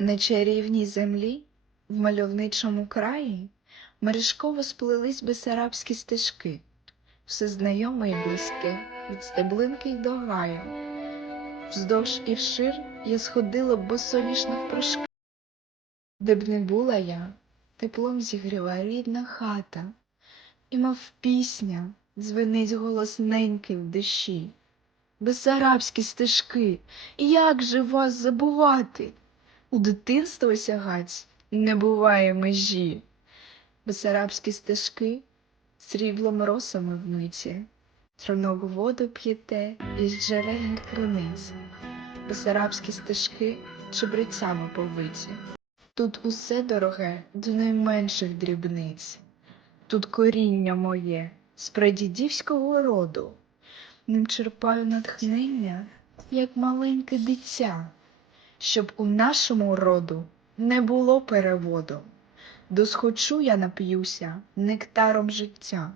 На чарівній землі, в мальовничому краї, мережково сплелись бесарабські стежки, все знайоме і близьке, від стеблинки й до гаю. Вздовж і вшир я сходила босоніж навпрошки. Де б не була я, теплом зігріва рідна хата, і мов пісня дзвенить голосненький в душі. Бесарабські стежки, як же вас забувати? У дитинство сягать не буває межі. Бесарабські стежки сріблом росами вмиті, Тронову воду п'єте із джерельних криниць. Бесарабські стежки чебрецями повиті. Тут усе дороге до найменших дрібниць. Тут коріння моє з прадідівського роду. Ним черпаю натхнення, як маленьке дитя, щоб у нашому роду не було переводу. Досхочу я нап'юся нектаром життя.